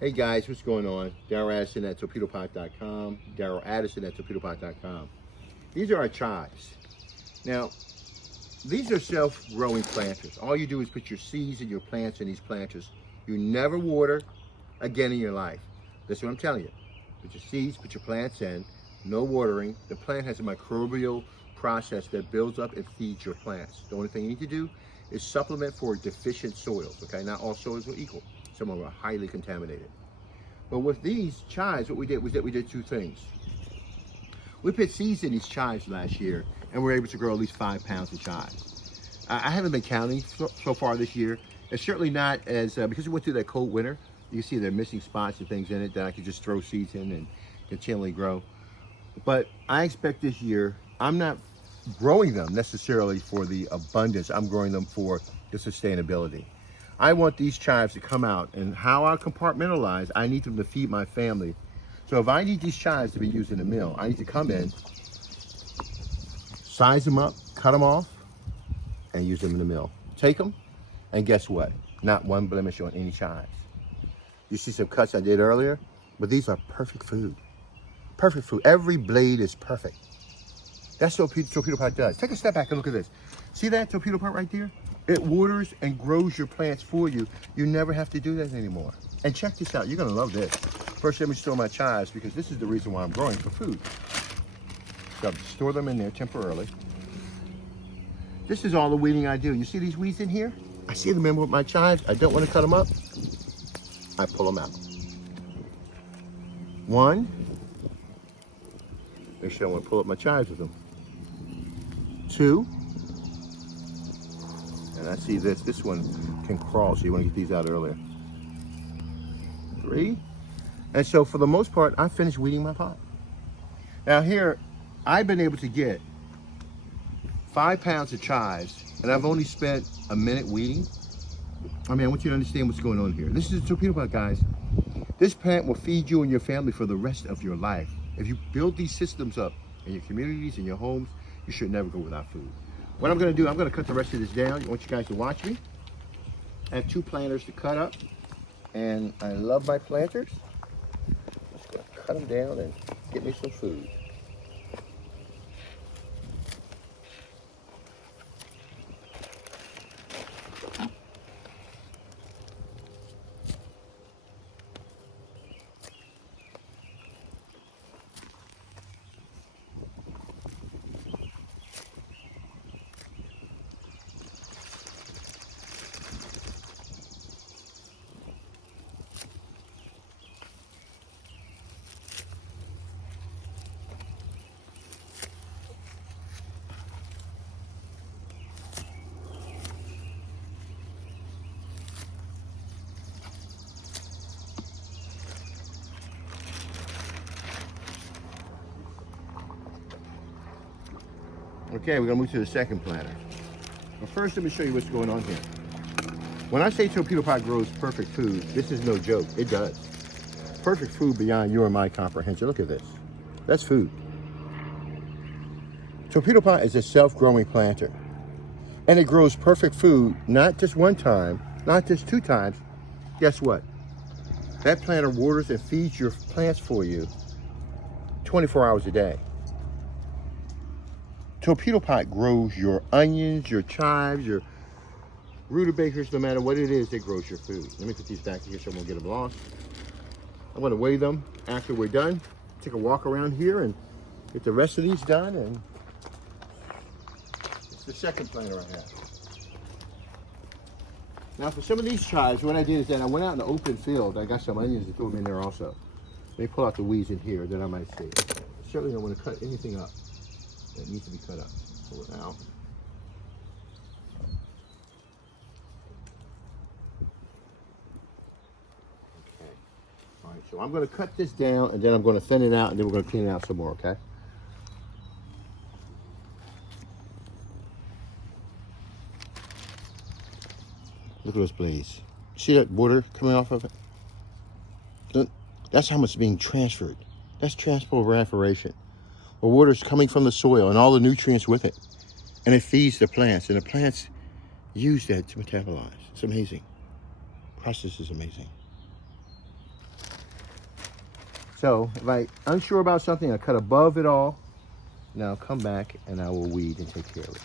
Hey guys, what's going on? Daryl Addison at Torpedopot.com. Daryl Addison at Torpedopot.com. These are our chives. Now, these are self-growing planters. All you do is put your seeds and your plants in these planters. You never water again in your life. That's what I'm telling you. Put your seeds, put your plants in, no watering. The plant has a microbial process that builds up and feeds your plants. The only thing you need to do is supplement for deficient soils, okay? Not all soils are equal. Some of them are highly contaminated. But with these chives, what we did was that we did two things. We put seeds in these chives last year, and we were able to grow at least 5 pounds of chives. I haven't been counting so far this year. It's certainly not as, because we went through that cold winter, you can see they're missing spots and things in it that I could just throw seeds in and continually grow. But I expect this year, I'm not growing them necessarily for the abundance, I'm growing them for the sustainability. I want these chives to come out, and how I compartmentalize, I need them to feed my family. So if I need these chives to be used in the mill, I need to come in, size them up, cut them off, and use them in the mill. Take them, and guess what? Not one blemish on any chives. You see some cuts I did earlier, but these are perfect food. Perfect food. Every blade is perfect. That's what Torpedopot does. Take a step back and look at this. See that Torpedopot right there? It waters and grows your plants for you. You never have to do that anymore. And check this out. You're going to love this. First, let me store my chives because this is the reason why I'm growing for food. So I store them in there temporarily. This is all the weeding I do. You see these weeds in here? I see them in with my chives. I don't want to cut them up. I pull them out. One. Make sure I want to pull up my chives with them. Two. And I see this one can crawl, so you want to get these out earlier. 3. And so for the most part, I finished weeding my pot. Now here, I've been able to get 5 pounds of chives, and I've only spent a minute weeding. I mean, I want you to understand what's going on here. This is a Torpedopot, guys. This plant will feed you and your family for the rest of your life. If you build these systems up in your communities, in your homes, you should never go without food. What I'm going to do, I'm going to cut the rest of this down. I want you guys to watch me. I have 2 planters to cut up, and I love my planters. I'm just going to cut them down and get me some food. Okay, we're gonna move to the second planter. But first, let me show you what's going on here. When I say Torpedopot grows perfect food, this is no joke, it does. Perfect food beyond your and my comprehension. Look at this, that's food. Torpedopot is a self-growing planter. And it grows perfect food, not just one time, not just 2 times. Guess what? That planter waters and feeds your plants for you 24 hours a day. Torpedopot grows your onions, your chives, your rutabagas, no matter what it is, it grows your food. Let me put these back here so I won't get them lost. I'm going to weigh them after we're done. Take a walk around here and get the rest of these done. And it's the second planter I have. Now for some of these chives, what I did is that I went out in the open field. I got some onions and threw them in there also. Let me pull out the weeds in here that I might see. Certainly don't want to cut anything up that needs to be cut up. Pull it out. Okay. All right, so I'm going to cut this down and then I'm going to thin it out and then we're going to clean it out some more, okay? Look at those blades. See that water coming off of it? Look, that's how much is being transferred. That's transpiration. The water is coming from the soil and all the nutrients with it. And it feeds the plants. And the plants use that to metabolize. It's amazing. The process is amazing. So if I'm unsure about something, I cut above it all. Now come back and I will weed and take care of it.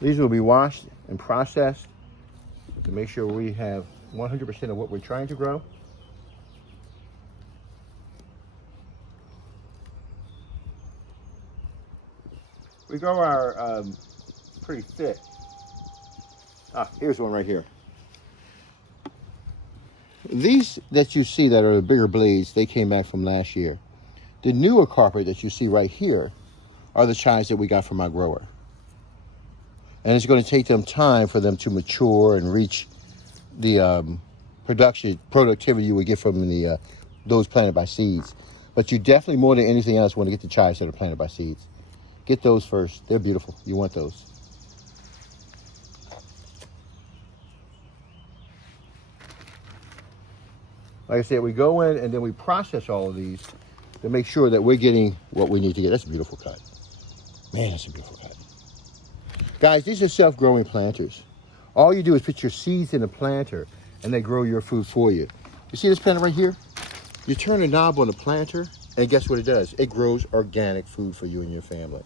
These will be washed and processed to make sure we have 100% of what we're trying to grow. We grow our pretty thick. Here's one right here. These that you see that are the bigger blades, they came back from last year. The newer carpet that you see right here are the chives that we got from our grower. And it's going to take them time for them to mature and reach the productivity you would get from the those planted by seeds. But you definitely, more than anything else, want to get the chives that are planted by seeds. Get those first. They're beautiful. You want those. Like I said, we go in and then we process all of these to make sure that we're getting what we need to get. That's a beautiful cut. Man, that's a beautiful cut. Guys, these are self-growing planters. All you do is put your seeds in a planter and they grow your food for you. You see this planter right here? You turn a knob on the planter and guess what it does? It grows organic food for you and your family.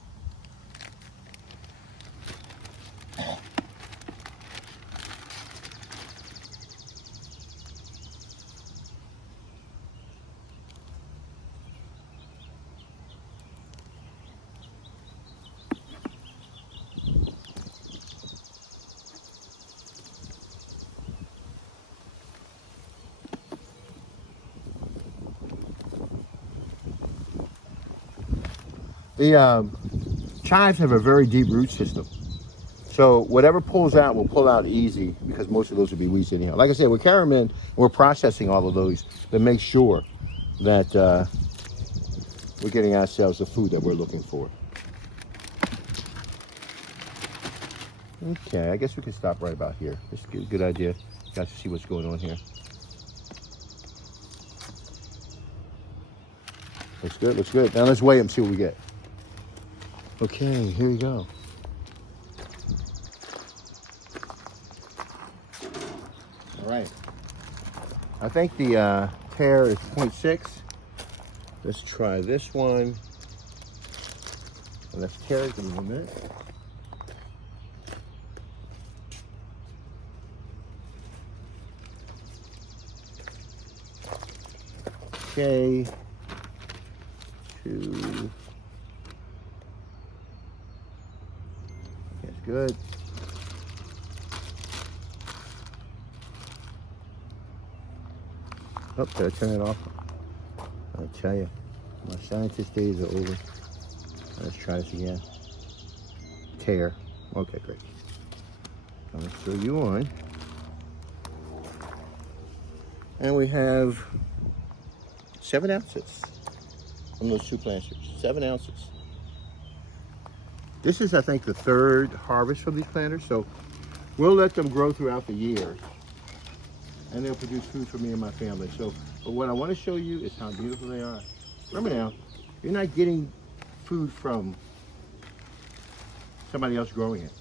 The chives have a very deep root system. So whatever pulls out will pull out easy because most of those will be weeds anyhow. Like I said, we're carrying them in, we're processing all of those to make sure that we're getting ourselves the food that we're looking for. Okay, I guess we can stop right about here. This is a good idea. You guys see what's going on here. Looks good, looks good. Now let's weigh them, see what we get. Okay, here we go. All right. I think the pear is 0.6. Let's try this one. Let's tear it in a minute. Okay. 2. That's good. Oh, did I turn it off? I'll tell you, my scientist days are over. Let's try this again. Tear. Okay, great. I'm going to show you on. And we have 7 ounces from those 2 planters. 7 ounces. This is, I think, the 3rd harvest from these planters, so we'll let them grow throughout the year, and they'll produce food for me and my family. So, but what I want to show you is how beautiful they are. Remember now, you're not getting food from somebody else growing it.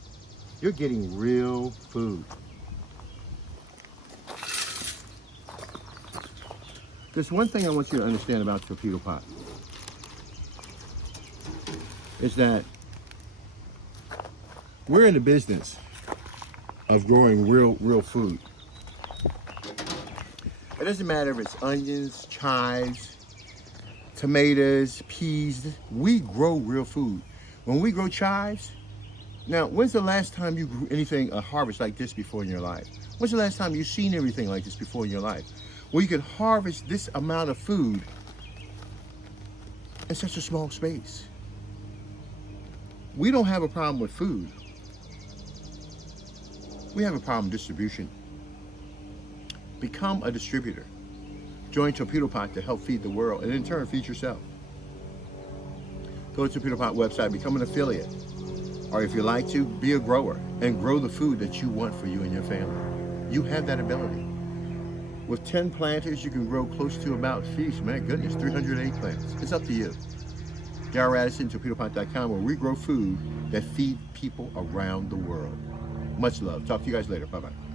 You're getting real food. There's one thing I want you to understand about Torpedopot is that we're in the business of growing real food. It doesn't matter if it's onions, chives, tomatoes, peas. We grow real food. When we grow chives, now, when's the last time you grew anything, a harvest like this before in your life? When's the last time you've seen everything like this before in your life? Well, you can harvest this amount of food in such a small space. We don't have a problem with food. We have a problem with distribution. Become a distributor. Join Torpedopot to help feed the world and in turn feed yourself. Go to Torpedopot website, become an affiliate. Or if you like to, be a grower and grow the food that you want for you and your family. You have that ability. With 10 planters, you can grow close to about, my goodness, 308 plants. It's up to you. Darryl Addison, Torpedopot.com, where we grow food that feed people around the world. Much love. Talk to you guys later. Bye-bye.